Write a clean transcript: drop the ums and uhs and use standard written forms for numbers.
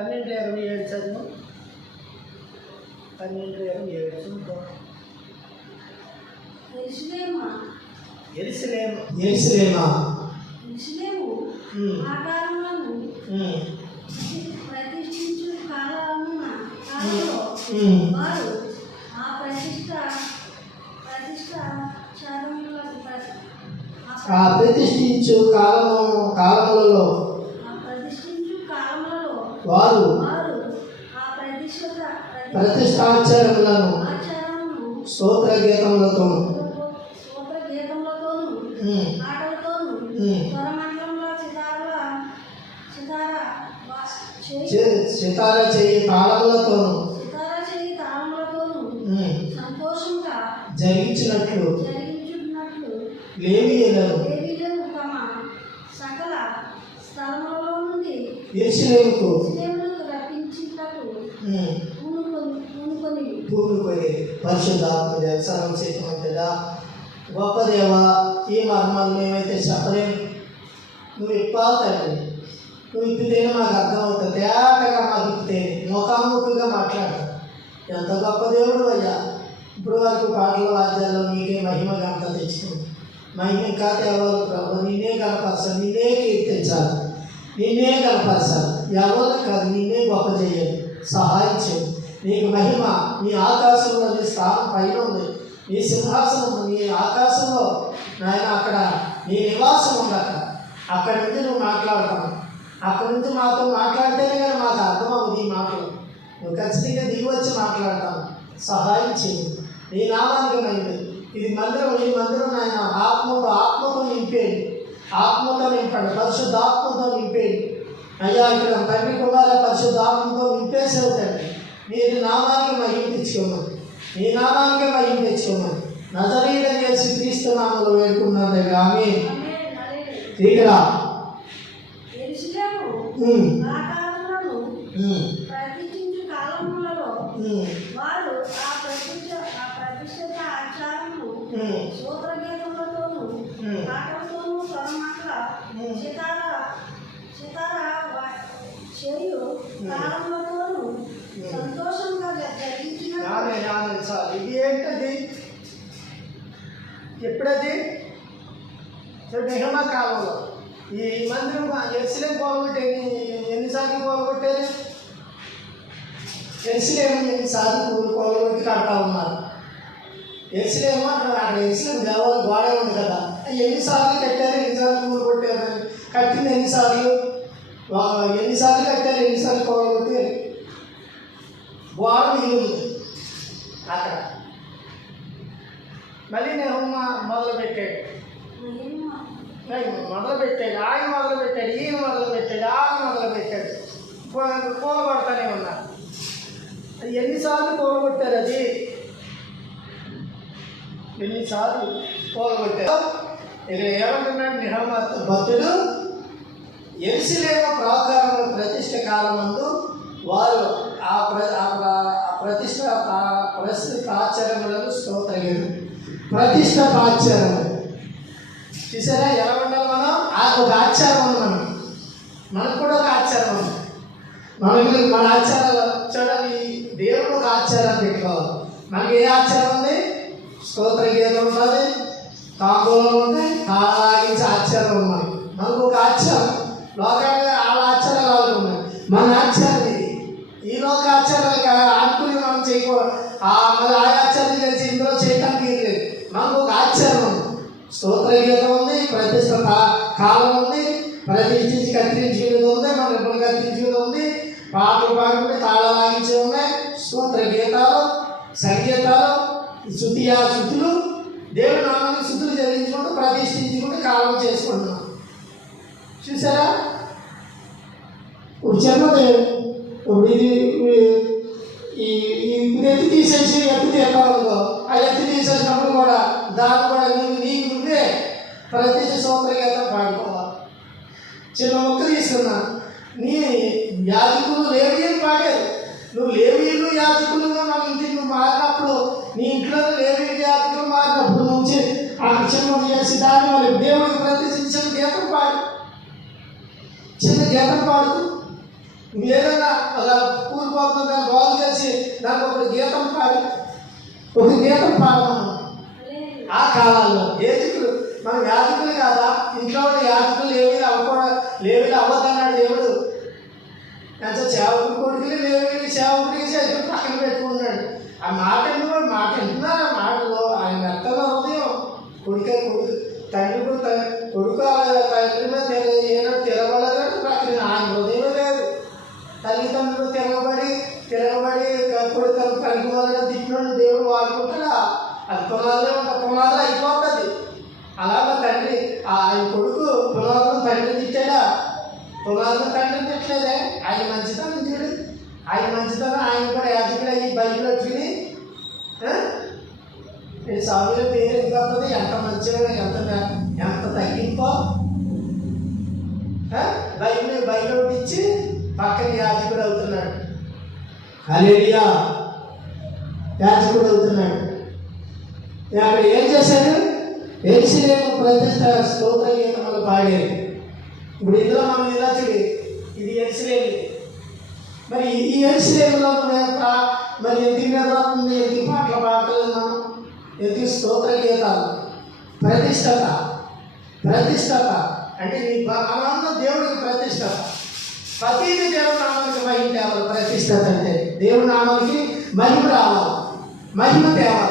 12:27 చదువు. 12:27 చూద్దాం. యెరూషలేమా ఆకారములను ప్రతిష్ఠించు కాలమున వారు ఆ ప్రతిష్ఠించు కాలములలో వారు ప్రతిష్టాచారములను స్తోత్ర గీతములతోను సితార చేయి తాళములతోను జరిగించినట్లు లేవీయులను తమ సకల స్థలములలో నుండి యెరూషలేముకు పూనుకొని పరిశుద్ధాత్మ వ్యవసాయం చేయమంటదా. గొప్ప దేవ, ఈ మర్మాలు మేమైతే చెప్పలేము. నువ్వు ఇప్పాలి, నువ్వు ఇప్పితేనే మాకు అర్థమవుతుంది. తేటగా మాకు ఇప్పితేనే ముఖాముఖిగా మాట్లాడతావు. ఎంత గొప్ప దేవుడు అయ్యా. ఇప్పుడు వరకు పాటల వాద్యాల్లో నీకే మహిమ గంట తెచ్చుకుంది. మహిమ ఇంకా తేవాలి ప్రభు. నిన్నే కనపరచాలి, నిన్నే కీర్తించాలి, నిన్నే కనపరచాలి. ఎవరు కాదు, నిన్నే గొప్ప చేయాలి. సహాయం చేయాలి. నీకు మహిమ నీ ఆకాశంలో నీ స్థానం పైన ఉంది. నీ సింహాసనం నీ ఆకాశంలో నాయన, అక్కడ నీ నివాసం ఉంది. అక్కడి నుంచి నువ్వు మాట్లాడతావు. అక్కడి నుంచి మాతో మాట్లాడితేనే కానీ మాకు అర్థమవుతుంది. ఈ మాటలు నువ్వు ఖచ్చితంగా దిగి వచ్చి మాట్లాడతావు. సహాయం చేయి. నీ నామానికి మహిమ. ఇది మందిరం, ఈ మందిరం నాయన ఆత్మతో నింపేయండి. ఆత్మతో నింపండి, పరిశుద్ధాత్మతో నింపేయండి అయ్యా. ఇక్కడ తండ్రి కుమార పరిశుద్ధాత్మతో నింపేసేవు తండ్రి. మీరు నామానికి మహిమ తెచ్చుకోమని, నీ నామానికి మహిమ తెచ్చుకోమని నజరీయుడైన యేసు క్రీస్తు నామములో వేడుకున్నాను దగ్గర. ఆమె ఇక్కడ ప్రతిష్ఠించు కాలములలో వారు ఆ ప్రతిష్ఠిత ఆచారము సూత్రగీతములతోనూ పాటలతోనూ స్వరమాటల సితార చేయు కాలములతోనూ సంతోషంగా జరిగించిన. ఇది ఏంటది? ఎప్పుడది? నెహెమా కాలంలో ఈ మందిరం యెరూషలేము పోగొట్టే ఎన్నిసార్లు పోగొట్టారు? యెరూషలేము ఎన్నిసార్లు పోగొట్టి కడతా ఉన్నారు. యెరూషలేము అక్కడ యెరూషలేము దేవాలయం గోడ ఉంది కదా, ఎన్నిసార్లు కట్టారు, ఎన్నిసార్లు కూలు కొట్టారు? కట్టింది ఎన్నిసార్లు కట్టారు, ఎన్నిసార్లు పోగొట్టారు? గోడ మిగిలింది అక్కడ. మళ్ళీ నెహెమా మొదలుపెట్టాడు. ఆయన మొదలుపెట్టాడు, ఈయన మొదలుపెట్టాడు, ఆయన మొదలుపెట్టాడు. కూలగొడతానే ఉన్నారు. అది ఎన్నిసార్లు కూలగొట్టారు? అది ఎన్నిసార్లు కూలగొట్టారు? ఇక్కడ ఏమంటున్నాడు నెహెమా భక్తుడు? యెరూషలేము ప్రాకారముల ప్రతిష్ఠ కాలమందు వారు ఆ ప్రతిష్ఠాచారములను స్తోత్రగేరు. ప్రతిష్ఠాచారములు చూసారా ఎలా ఉండాలి? మనం ఒక ఆచారం ఉంది. మనకు కూడా ఒక ఆచారం ఉంది. మన ఆచారాలు చూడాలి. దేవుడు ఒక ఆచారం పెట్టుకోవాలి. మనకి ఏ ఆచారం ఉంది? స్తోత్ర గీతం ఉంటుంది, తాంబూలం ఉంది, తాళాగించే ఆచారం ఉంది. మనకు ఒక ఆచారం. లోకానికి వాళ్ళ ఆచారాలు వాళ్ళకు ఉన్నాయి. మన ఆచారం ఇది. ఈ లోక ఆచారాలకి అనుకుని మనం చేయకూడదు. మళ్ళీ ఆ ఆచారం కలిసి ఇందులో చేయటానికి లేదు. మనకు ఒక ఆచారం ఉంది. స్తోత్ర గీతం ఉంది, ప్రతిష్ట కాలం ఉంది, ప్రతిష్ఠించి కత్తిరించేది ఉంది, మన రిబ్బలు కత్తిరించేది ఉంది, పాటలు పాడుకుంటే తాళాలు లాగించే ఉన్నాయి, స్తోత్ర గీతాలు, సంగీతాలు, శృతులు, దేవుడి నామాన్ని శృతులు చెల్లించుకుంటూ ప్రతిష్ఠించుకుంటూ కాలం చేసుకుంటున్నాం. చూసారా? ఇప్పుడు చెప్పదే, ఇప్పుడు ఇది ఎత్తి తీసేసి ఎత్తి తీసుకోవాలనుకో, ఆ ఎత్తి తీసేసినప్పుడు కూడా దాన్ని కూడా నువ్వే ప్రతిష్ఠ స్తోత్ర గీతం పాడుకోవాలి. చిన్న మొక్క తీసుకున్నా, నీ యాజకులు లేవీయులు పాడారు. నువ్వు లేవీయులు యాజకులుగా మన ఇంటికి నువ్వు మారినప్పుడు, నీ ఇంట్లో లేవీయులు యాజకులు మారినప్పుడు నుంచి ఆ చిన్న చేసి దాన్ని వాళ్ళు దేవుడికి ప్రతిష్ఠించిన గీతం పాడు. చిన్న గీతం పాడు. నువ్వు ఏదైనా ఒక కూలిపోతున్నా దాన్ని బాగు చేసి దానికి ఒక గీతం పాడమన్నాం. ఆ కాలాల్లో యాజకులు, మనం యాజకులు కాదా? ఇంట్లో ఉన్న యాజకులు లేవీలు అవ్వద్దన్నాడు దేవుడు. అంటే సేవకుడు కొడుకులు లేవీలు సేవకుడికి చేతులు పక్కన పెట్టుకున్నాడు. ఆ మాట వింటున్నారు. ఆ మాటలో ఆయన మెత్తన హృదయం. కొడుకు తండ్రి కొడుకు తండ్రి మీద ఏనాడు తిరగబడదు. పక్కన ఆయన హృదయం లేదు. తల్లిదండ్రులు తిరగబడి కొడుకు పనికి మొదలు తిట్టినోడు దేవుడు వాడుకుంటాడా? అది పునాదులు అయిపోతుంది. అలాగే తండ్రి ఆయన కొడుకు పునాదులు తండ్రి తిట్టాడా? పునాదులు తండ్రి తిట్టలేదే. ఆయన మంచితనం చూడు. ఆయన మంచితనం ఆయన కూడా యాజకుడు అయ్యి బైబిల్ వచ్చి స్వామిలో పేరు ఎందుకు ఎంత మంచిగా ఎంత తగ్గింపో బైబిల్ ఇచ్చి పక్కన యాజకుడు అవుతున్నాడు. హల్లెలూయా, యాజకుడు అవుతున్నాడు. అక్కడ ఏం చేశారు? యెరూషలేము ప్రతిష్ట స్తోత్ర గీతములు పాడారు. ఇప్పుడు ఇందులో మనం ఇలా చూడు, ఇది యెరూషలేము. మరి ఈ యెరూషలేములో మరి ఎందుకు నిద్రపోతుంది? ఎందుకు పాటలు పాడలేదు మనం? ఎందుకు స్తోత్ర గీతాలు? ప్రతిష్టత అంటే నీ మనందరం దేవుడికి ప్రతిష్టత. ప్రతిదీ దేవుడి నామానికి మహిమ తేవాలి. ప్రతిష్టత అంటే దేవుడి నామానికి మహిమ రావాలి, మహిమ తేవాలి.